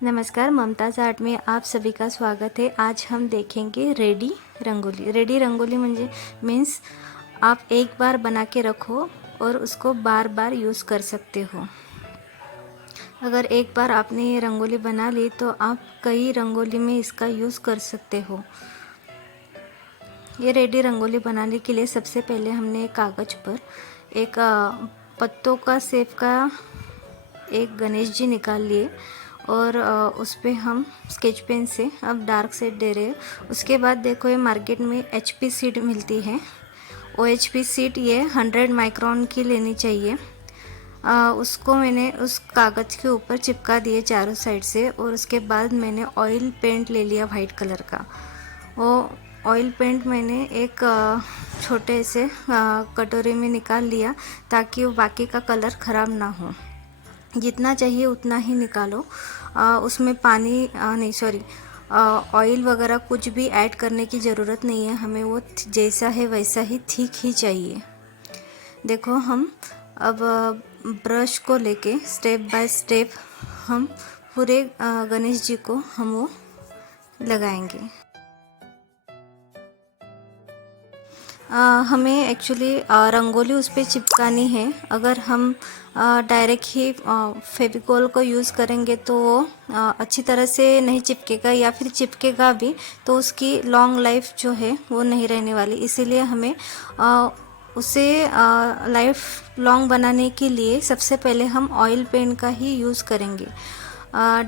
नमस्कार, ममताज़ आर्ट में आप सभी का स्वागत है। आज हम देखेंगे रेडी रंगोली। रेडी रंगोली म्हणजे मीन्स आप एक बार बना के रखो और उसको बार बार यूज़ कर सकते हो। अगर एक बार आपने ये रंगोली बना ली तो आप कई रंगोली में इसका यूज़ कर सकते हो। ये रेडी रंगोली बनाने के लिए सबसे पहले हमने कागज़ पर एक पत्तों का शेप का एक गणेश जी निकाल लिए और उस पर हम स्केच पेन से अब डार्क शेड दे रहे हैं। उसके बाद देखो ये मार्केट में HP शीट मिलती है। OHP शीट ये 100 माइक्रोन की लेनी चाहिए। उसको मैंने उस कागज़ के ऊपर चिपका दिए चारों साइड से और उसके बाद मैंने ऑयल पेंट ले लिया वाइट कलर का। वो ऑयल पेंट मैंने एक छोटे से कटोरी में निकाल लिया ताकि वो बाकी का कलर ख़राब ना हो। जितना चाहिए उतना ही निकालो। उसमें पानी नहीं सॉरी ऑयल वगैरह कुछ भी ऐड करने की ज़रूरत नहीं है। हमें वो जैसा है वैसा ही ठीक ही चाहिए। देखो हम अब ब्रश को लेके स्टेप बाय स्टेप हम पूरे गणेश जी को हम वो लगाएंगे। हमें एक्चुअली रंगोली उस पर चिपकानी है। अगर हम डायरेक्ट ही फेविकोल को यूज़ करेंगे तो वो अच्छी तरह से नहीं चिपकेगा, या फिर चिपकेगा भी तो उसकी लॉन्ग लाइफ जो है वो नहीं रहने वाली। इसीलिए हमें उसे लाइफ लॉन्ग बनाने के लिए सबसे पहले हम ऑयल पेंट का ही यूज़ करेंगे।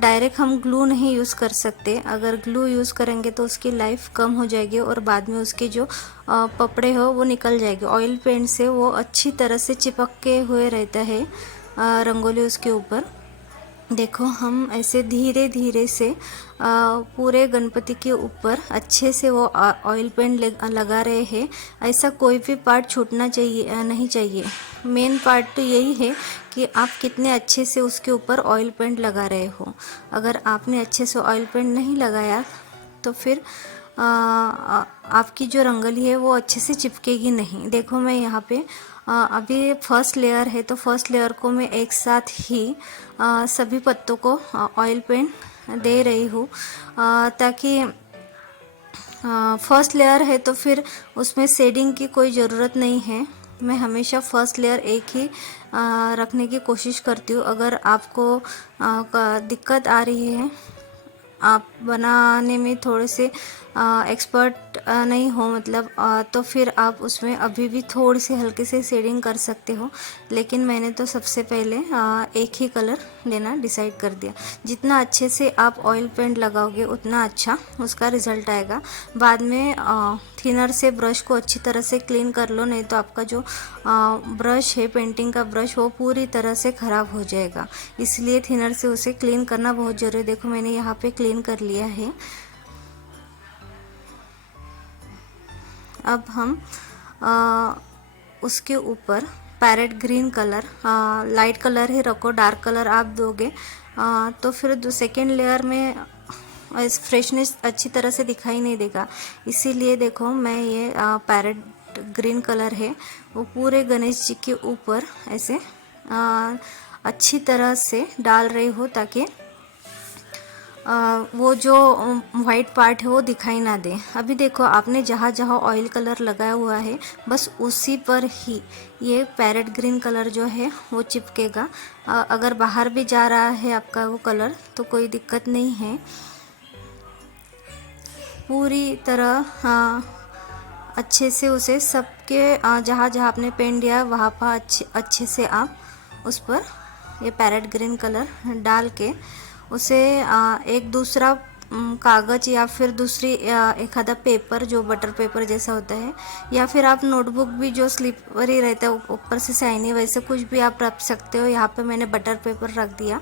डायरेक्ट हम ग्लू नहीं यूज़ कर सकते। अगर ग्लू यूज़ करेंगे तो उसकी लाइफ कम हो जाएगी और बाद में उसके जो पपड़े हो वो निकल जाएंगे। ऑयल पेंट से वो अच्छी तरह से चिपक के हुए रहता है रंगोली उसके ऊपर। देखो हम ऐसे धीरे धीरे से पूरे गणपति के ऊपर अच्छे से वो ऑयल पेंट लगा रहे हैं। ऐसा कोई भी पार्ट छूटना चाहिए नहीं चाहिए। मेन पार्ट तो यही है कि आप कितने अच्छे से उसके ऊपर ऑयल पेंट लगा रहे हो। अगर आपने अच्छे से ऑयल पेंट नहीं लगाया तो फिर आपकी जो रंगोली है वो अच्छे से चिपकेगी नहीं। देखो मैं यहाँ पे अभी फर्स्ट लेयर है तो फर्स्ट लेयर को मैं एक साथ ही सभी पत्तों को ऑयल पेंट दे रही हूँ ताकि फर्स्ट लेयर है तो फिर उसमें शेडिंग की कोई ज़रूरत नहीं है। मैं हमेशा फर्स्ट लेयर एक ही रखने की कोशिश करती हूँ। अगर आपको दिक्कत आ रही है, आप बनाने में थोड़े से एक्सपर्ट नहीं हो मतलब तो फिर आप उसमें अभी भी थोड़ी सी हल्के से शेडिंग कर सकते हो। लेकिन मैंने तो सबसे पहले एक ही कलर लेना डिसाइड कर दिया। जितना अच्छे से आप ऑयल पेंट लगाओगे उतना अच्छा उसका रिज़ल्ट आएगा। बाद में थिनर से ब्रश को अच्छी तरह से क्लीन कर लो, नहीं तो आपका जो ब्रश है पेंटिंग का ब्रश वो पूरी तरह से ख़राब हो जाएगा। इसलिए थिनर से उसे क्लीन करना बहुत ज़रूरी है। देखो मैंने यहाँ पे क्लीन कर लिया है। अब हम उसके ऊपर parrot green colour, light colour ही रखो, डार्क कलर आप दोगे तो फिर सेकेंड लेयर में फ्रेशनेस अच्छी तरह से दिखाई नहीं देगा। इसीलिए देखो मैं ये पैरेट ग्रीन कलर है वो पूरे गणेश जी के ऊपर ऐसे अच्छी तरह से डाल रही हूँ ताकि वो जो वाइट पार्ट है वो दिखाई ना दे। अभी देखो आपने जहाँ जहाँ ऑयल कलर लगाया हुआ है बस उसी पर ही ये पैरेट ग्रीन कलर जो है वो चिपकेगा। अगर बाहर भी जा रहा है आपका वो कलर तो कोई दिक्कत नहीं है। पूरी तरह अच्छे से उसे सबके जहाँ जहाँ आपने पेंट दिया वहाँ पर अच्छे से आप उस पर ये पैरेट ग्रीन कलर डाल के उसे एक दूसरा कागज़ या फिर दूसरी एक आधा पेपर जो बटर पेपर जैसा होता है, या फिर आप नोटबुक भी जो स्लिपरी रहता है ऊपर से शाइनी, वैसे कुछ भी आप रख सकते हो। यहाँ पे मैंने बटर पेपर रख दिया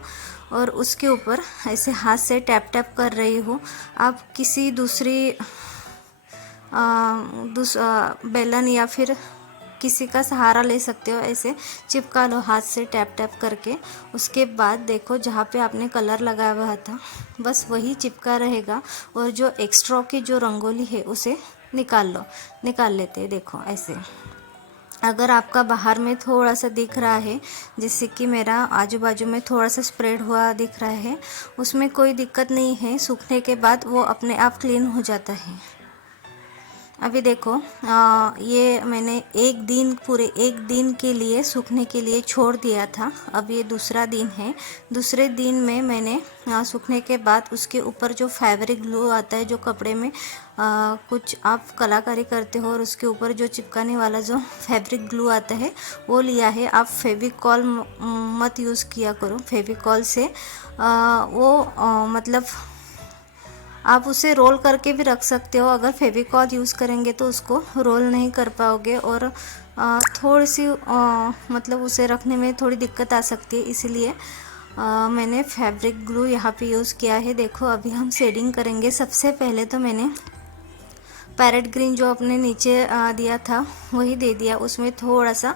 और उसके ऊपर ऐसे हाथ से टैप टैप कर रही हूँ। आप किसी दूसरी बेलन या फिर किसी का सहारा ले सकते हो। ऐसे चिपका लो हाथ से टैप टैप करके। उसके बाद देखो जहाँ पे आपने कलर लगाया हुआ था बस वही चिपका रहेगा और जो एक्स्ट्रा की जो रंगोली है उसे निकाल लेते हैं। देखो ऐसे अगर आपका बाहर में थोड़ा सा दिख रहा है, जिससे कि मेरा आजू बाजू में थोड़ा सा स्प्रेड हुआ दिख रहा है, उसमें कोई दिक्कत नहीं है, सूखने के बाद वो अपने आप क्लीन हो जाता है। अभी देखो ये मैंने पूरे एक दिन के लिए सूखने के लिए छोड़ दिया था। अब ये दूसरा दिन है। दूसरे दिन में मैंने सूखने के बाद उसके ऊपर जो फैब्रिक ग्लू आता है, जो कपड़े में कुछ आप कलाकारी करते हो और उसके ऊपर जो चिपकाने वाला जो फैब्रिक ग्लू आता है वो लिया है। आप फेविकॉल मत यूज़ किया करो। फेविकॉल से मतलब आप उसे रोल करके भी रख सकते हो। अगर फेविकॉल यूज़ करेंगे तो उसको रोल नहीं कर पाओगे और थोड़ी सी मतलब उसे रखने में थोड़ी दिक्कत आ सकती है, इसलिए मैंने फैब्रिक ग्लू यहाँ पे यूज़ किया है। देखो अभी हम शेडिंग करेंगे। सबसे पहले तो मैंने पैरेट ग्रीन जो अपने नीचे दिया था वही दे दिया, उसमें थोड़ा सा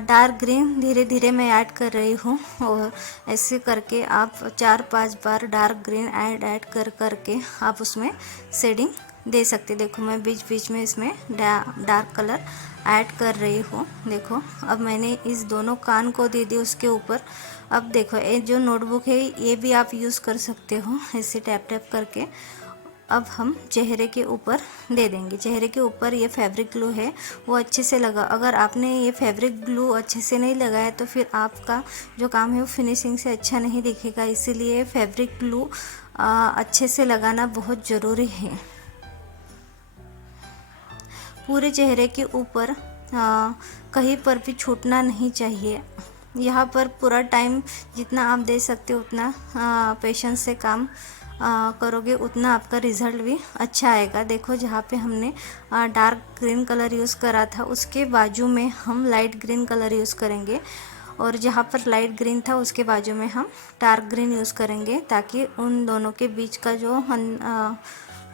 डार्क ग्रीन धीरे धीरे मैं ऐड कर रही हूँ। और ऐसे करके आप 4-5 बार डार्क ग्रीन ऐड कर करके आप उसमें शेडिंग दे सकते। देखो मैं बीच बीच में इसमें डार्क कलर ऐड कर रही हूँ। देखो अब मैंने इस दोनों कान को दे दी उसके ऊपर। अब देखो ये जो नोटबुक है ये भी आप यूज़ कर सकते हो ऐसे टैप टैप करके। अब हम चेहरे के ऊपर दे देंगे। चेहरे के ऊपर ये फैब्रिक ग्लू है वो अच्छे से लगा। अगर आपने ये फैब्रिक ग्लू अच्छे से नहीं लगाया तो फिर आपका जो काम है वो फिनिशिंग से अच्छा नहीं दिखेगा, इसीलिए फैब्रिक ग्लू अच्छे से लगाना बहुत ज़रूरी है। पूरे चेहरे के ऊपर कहीं पर भी छूटना नहीं चाहिए। यहाँ पर पूरा टाइम जितना आप दे सकते हो उतना पेशेंस से काम करोगे उतना आपका रिज़ल्ट भी अच्छा आएगा। देखो जहाँ पे हमने डार्क ग्रीन कलर यूज़ करा था उसके बाजू में हम लाइट ग्रीन कलर यूज़ करेंगे, और जहाँ पर लाइट ग्रीन था उसके बाजू में हम डार्क ग्रीन यूज़ करेंगे, ताकि उन दोनों के बीच का जो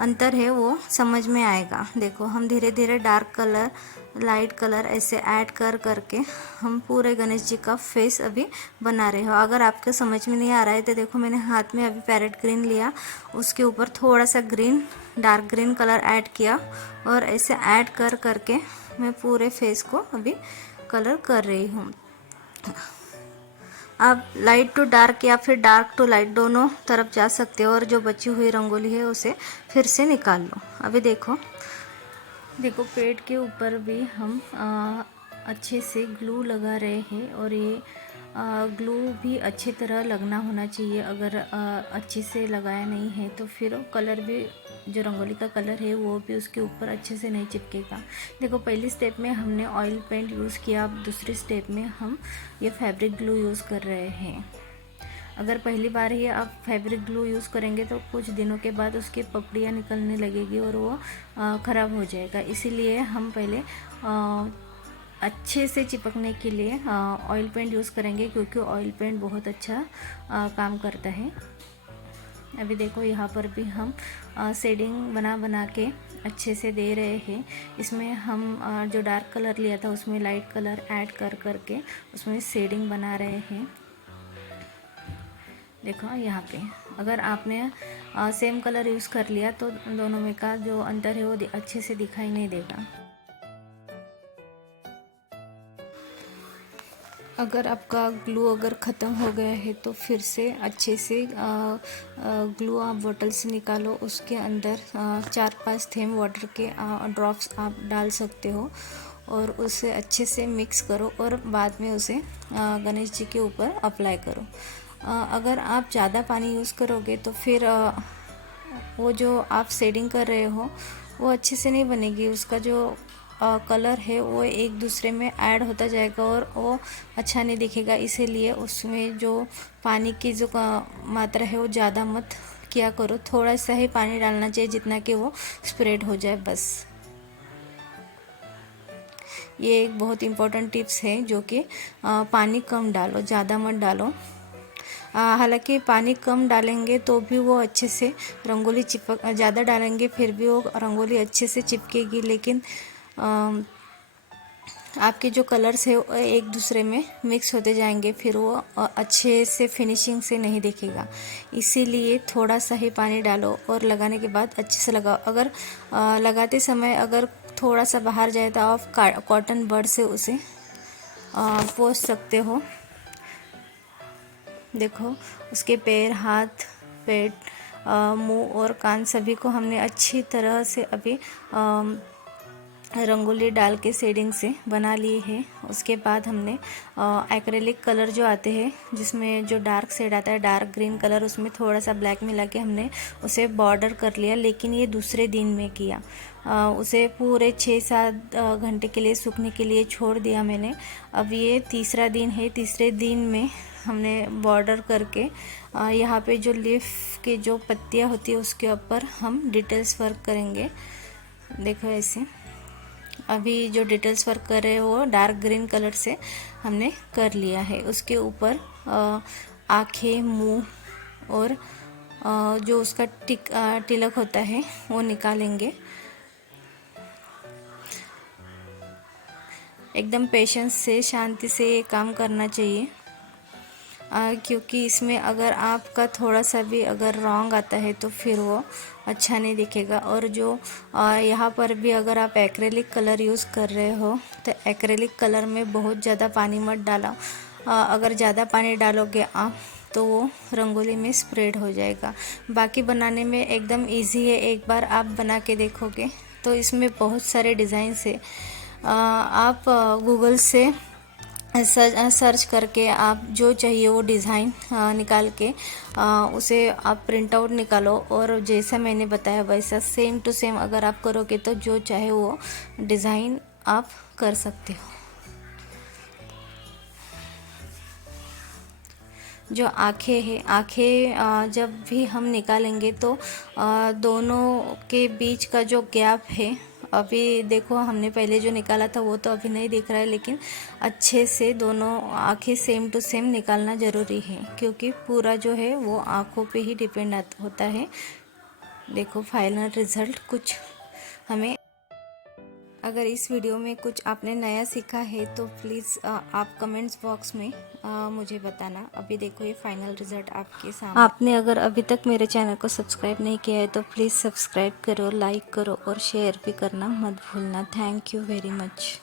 अंतर है वो समझ में आएगा। देखो हम धीरे धीरे डार्क कलर लाइट कलर ऐसे ऐड कर करके हम पूरे गणेश जी का फेस अभी बना रहे हो। अगर आपके समझ में नहीं आ रहा है तो देखो मैंने हाथ में अभी पैरेट ग्रीन लिया, उसके ऊपर थोड़ा सा green dark green colour add किया और ऐसे ऐड कर करके मैं पूरे फेस को अभी कलर कर रही हूँ। आप लाइट टू डार्क या फिर डार्क टू लाइट दोनों तरफ जा सकते हो और जो बची हुई रंगोली है उसे फिर से निकाल लो। अभी देखो पेट के ऊपर भी हम अच्छे से ग्लू लगा रहे हैं, और ये ग्लू भी अच्छी तरह लगना होना चाहिए। अगर अच्छे से लगाया नहीं है तो फिर कलर भी जो रंगोली का कलर है वो भी उसके ऊपर अच्छे से नहीं चिपकेगा। देखो पहली स्टेप में हमने ऑयल पेंट यूज़ किया, अब दूसरी स्टेप में हम ये फैब्रिक ग्लू यूज़ कर रहे हैं। अगर पहली बार ही आप फैब्रिक ग्लू यूज़ करेंगे तो कुछ दिनों के बाद उसकी पपड़ियाँ निकलने लगेगी और वो ख़राब हो जाएगा। इसीलिए हम पहले अच्छे से चिपकने के लिए ऑयल पेंट यूज़ करेंगे, क्योंकि ऑयल पेंट बहुत अच्छा काम करता है। अभी देखो यहाँ पर भी हम शेडिंग बना के अच्छे से दे रहे हैं। इसमें हम जो डार्क कलर लिया था उसमें लाइट कलर ऐड कर करके उसमें शेडिंग बना रहे हैं। देखो यहाँ पे अगर आपने सेम कलर यूज़ कर लिया तो दोनों में का जो अंतर है वो अच्छे से दिखाई नहीं देगा। अगर आपका ग्लू अगर ख़त्म हो गया है तो फिर से अच्छे से ग्लू आप बोतल से निकालो, उसके अंदर 4-5 थेम वाटर के ड्रॉप्स आप डाल सकते हो और उसे अच्छे से मिक्स करो और बाद में उसे गणेश जी के ऊपर अप्लाई करो। अगर आप ज़्यादा पानी यूज़ करोगे तो फिर वो जो आप शेडिंग कर रहे हो वो अच्छे से नहीं बनेगी। उसका जो कलर है वो एक दूसरे में ऐड होता जाएगा और वो अच्छा नहीं दिखेगा। इसीलिए उसमें जो पानी की जो मात्रा है वो ज़्यादा मत किया करो, थोड़ा सा ही पानी डालना चाहिए जितना कि वो स्प्रेड हो जाए बस। ये एक बहुत इम्पोर्टेंट टिप्स है जो कि पानी कम डालो, ज़्यादा मत डालो। हालांकि पानी कम डालेंगे तो भी वो अच्छे से रंगोली चिपक, ज़्यादा डालेंगे फिर भी वो रंगोली अच्छे से चिपकेगी, लेकिन आपके जो कलर्स है वो एक दूसरे में मिक्स होते जाएंगे, फिर वो अच्छे से फिनिशिंग से नहीं दिखेगा। इसीलिए थोड़ा सा ही पानी डालो और लगाने के बाद अच्छे से लगाओ। अगर लगाते समय अगर थोड़ा सा बाहर जाए तो आप कॉटन बड से उसे पोंछ सकते हो। देखो उसके पैर, हाथ, पेट, मुंह और कान सभी को हमने अच्छी तरह से अभी रंगोली डाल के शेडिंग से बना ली है। उसके बाद हमने एक्रेलिक कलर जो आते हैं, जिसमें जो डार्क शेड आता है, डार्क ग्रीन कलर, उसमें थोड़ा सा ब्लैक मिला के हमने उसे बॉर्डर कर लिया। लेकिन ये दूसरे दिन में किया, उसे पूरे 6-7 घंटे के लिए सूखने के लिए छोड़ दिया मैंने। अब ये तीसरा दिन है। तीसरे दिन में हमने बॉर्डर करके यहाँ पे जो लीफ के जो पत्तियाँ होती है उसके ऊपर हम डिटेल्स वर्क करेंगे। देखो ऐसे अभी जो डिटेल्स वर्क कर रहे हैं वो डार्क ग्रीन कलर से हमने कर लिया है। उसके ऊपर आँखें, मुंह और जो उसका तिलक होता है वो निकालेंगे। एकदम पेशेंस से, शांति से ये काम करना चाहिए, क्योंकि इसमें अगर आपका थोड़ा सा भी अगर रॉन्ग आता है तो फिर वो अच्छा नहीं दिखेगा। और जो यहाँ पर भी अगर आप एक्रेलिक कलर यूज़ कर रहे हो तो एक्रेलिक कलर में बहुत ज़्यादा पानी मत डालो। अगर ज़्यादा पानी डालोगे आप तो वो रंगोली में स्प्रेड हो जाएगा। बाकी बनाने में एकदम इजी है, एक बार आप बना के देखोगे तो इसमें बहुत सारे डिज़ाइंस है। आप गूगल से सर्च करके आप जो चाहिए वो डिज़ाइन निकाल के उसे आप प्रिंट आउट निकालो, और जैसा मैंने बताया वैसा सेम टू सेम अगर आप करोगे तो जो चाहे वो डिज़ाइन आप कर सकते हो। जो आँखें हैं, आँखें जब भी हम निकालेंगे तो दोनों के बीच का जो गैप है, अभी देखो हमने पहले जो निकाला था वो तो अभी नहीं दिख रहा है, लेकिन अच्छे से दोनों आँखें सेम टू सेम निकालना ज़रूरी है, क्योंकि पूरा जो है वो आँखों पे ही डिपेंड होता है। देखो फाइनल रिज़ल्ट कुछ हमें। अगर इस वीडियो में कुछ आपने नया सीखा है तो प्लीज़ आप कमेंट्स बॉक्स में मुझे बताना। अभी देखो ये फाइनल रिज़ल्ट आपके सामने। आपने अगर अभी तक मेरे चैनल को सब्सक्राइब नहीं किया है तो प्लीज़ सब्सक्राइब करो, लाइक करो और शेयर भी करना मत भूलना। Thank you very much.